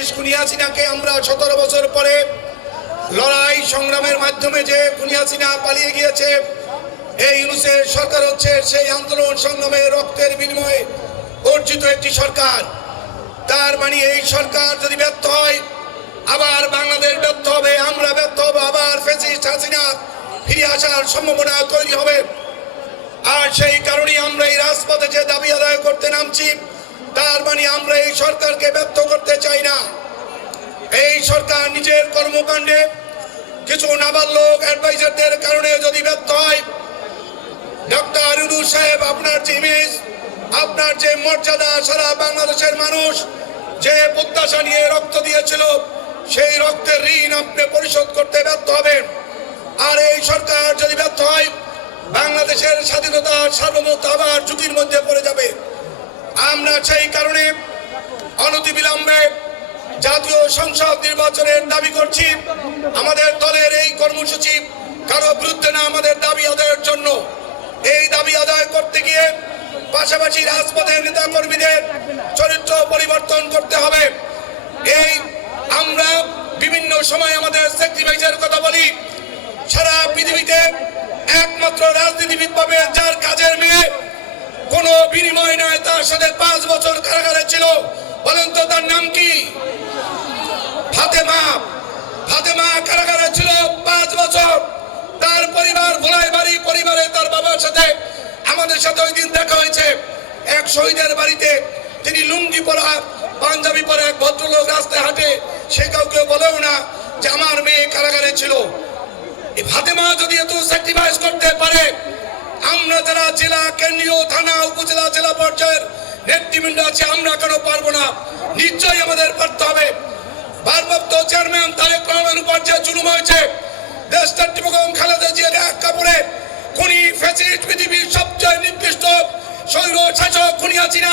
ফ্যাসিস কুনিয়াসিনাকে আমরা সতেরো বছর পরে লড়াই সংগ্রামের মাধ্যমে যে কুনিয়াসিনা পালিয়ে গিয়েছে, এই ইউনুসের সরকার হচ্ছে সেই আন্দোলন সংগ্রামে রক্তের বিনিময়ে অর্জিত একটি সরকার। তার মানে এই সরকার যদি ব্যর্থ হয়, আবার বাংলাদেশ ব্যর্থ হবে, আমরা ব্যর্থ হব, আবার ফেসিস্ট হাসিনা ফিরে আসার সম্ভাবনা তৈরি হবে। আর সেই কারণে আমরা এই রাজপথে যে দাবি আদায় করতে নামছি মানে আমরা এই সরকারকে ব্যর্থ করতে চাই না। এই সরকার নিজের কর্মকাণ্ডে কিছু নাবালক অ্যাডভাইজারদের কারণে যদি ব্যর্থ হয় ডক্টর সাহেব, আপনার যে ইমেজ আপনার যে মর্যাদা, সারা বাংলাদেশের মানুষ যে প্রত্যাশা নিয়ে রক্ত দিয়েছিল, সেই রক্তের ঋণ আপনি পরিশোধ করতে ব্যর্থ হবেন। আর এই সরকার যদি ব্যর্থ হয়, বাংলাদেশের স্বাধীনতা সার্বভৌমত্ব আবার আমরা সেই কারণে অনতিবিলম্বে জাতীয় সংসদ নির্বাচনের দাবি করছি। আমাদের দলের এই কর্মসূচি কারও বিরুদ্ধে না, আমাদের দাবি আদায়ের জন্য। এই দাবি আদায় করতে গিয়ে পাশাপাশি রাজপথের নেতা কর্মীদের চরিত্র পরিবর্তন করতে হবে। এই আমরা বিভিন্ন সময় আমাদের স্যাক্রিফাইসের কথা বলি। সারা পৃথিবীতে একমাত্র রাজনীতিবিদ পাবে যার কাজের মেয়ে কোনো বিনিময় নয় তার সাথে পাঁচ বছর কারাগারে ছিল। বলেন তো তার নাম কি? ফাতেমা। ফাতেমা কারাগারে ছিল পাঁচ বছর। তার পরিবার ভোলাই বাড়ি, পরিবারে তার বাবার সাথে। আমাদের সাথে ওই দিন দেখা হয়েছে। এক শহীদের বাড়িতে তিনি লুঙ্গি পরা, পাঞ্জাবি পরা এক ভদ্রলোক রাস্তায় হাঁটে। সে কাউকে বলেও না যে আমার মেয়ে কারাগারে ছিল। এই ফাতেমা যদি এত স্যাক্রিফাইস করতে পারে আমরা যারা জেলা, কেন্দ্রীয়, থানা, উপজেলা, জেলা পর্যায়ের নেতৃবৃন্দ আছে, আমরা কেন পারব না? নিশ্চয়ই আমাদের পারতে হবে। ভারপ্রাপ্ত চেয়ারম্যান তারেক রহমান উপর যে জুলুম হয়েছে, দেশটার টিপকম খালেদা জিয়ার এক কাপড়ে খুনি ফ্যাসিস্ট পৃথিবীর সবচেয়ে নিকৃষ্ট স্বৈর শাসক খুনি হাসিনা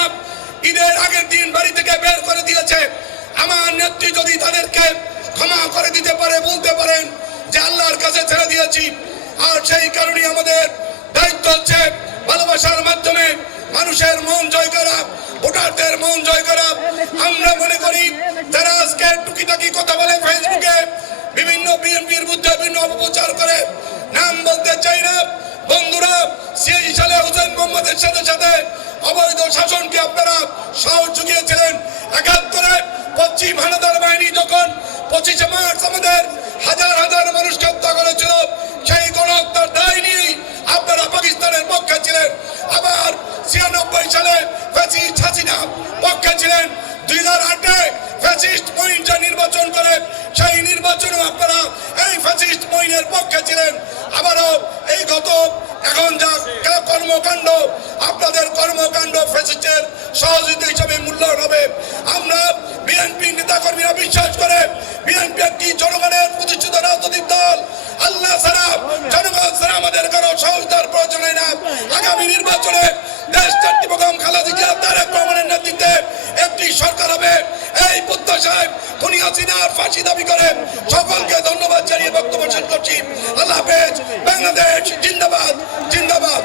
ঈদের আগের দিন বাড়ি থেকে বের করে দিয়েছে। আমার নেত্রী যদি তাদেরকে ক্ষমা করে দিতে পারে, বলতে পারেন যে আল্লাহর কাছে ছেড়ে দিয়েছি। আর সেই কারণে আমাদের দায়িত্ব হচ্ছে ভালোবাসার মাধ্যমে মানুষের মন জয় করা, ভোটারদের মন জয় করা। আমরা মনে করি যারা আজকে টুকিটাকি কথা বলে ফেসবুকে বিভিন্ন বিএনপির বিরুদ্ধে বিভিন্ন অপপ্রচার করে, নাম বলতে চাই না। বন্ধুরা, সেই সালে হুসেন মোহাম্মদের সাথে সাথে অবৈধ শাসনকে আপনারা সাহস জুগিয়েছিলেন। একাত্তরে পশ্চিম হানাদার বাহিনী যখন পঁচিশে মার্চ আমাদের হাজার হাজার মানুষকে হত্যা করেছিল সেই গণহত্যার দায় নিয়েই আপনারা পাকিস্তানের পক্ষে ছিলেন আবার ছিয়ানব্বই সালে ফ্যাসিস্ট হাসিনা পক্ষে ছিলেন। দুই হাজার আটে ফ্যাসিস্ট মহিনটা নির্বাচন করে, সেই নির্বাচনেও আপনারা এই ফ্যাসিস্ট মহিনের পক্ষে ছিলেন। আবারও এই গত এখন যা কর্মকাণ্ড, আপনাদের কর্মকাণ্ড ফ্যাসিস্টের সহযোগিতা হিসাবে মূল্যায়ন হবে। আমরা বিএনপি নেতাকর্মীরা বিশ্বাস করে, বিএনপি একটি জনগণের প্রতিষ্ঠিত রাজনৈতিক দল আল্লাহ ছাড়া জনগণ ছাড়া আমাদের কারও সহযোগিতার প্রয়োজন হয় না আগামী নির্বাচনে দেশ চারটিপকম খালাদি জিয়া তারেক রহমানের নেতৃত্বে একটি সরকার হবে। এই প্রত্যাশায় খুনি হাসিনার ফাঁসি দাবি করেন সকলকে ধন্যবাদ জানিয়ে বক্তব্য শেষ করছি। আল্লাহ হাফেজ। বাংলাদেশ জিন্দাবাদ। জিন্দাবাদ।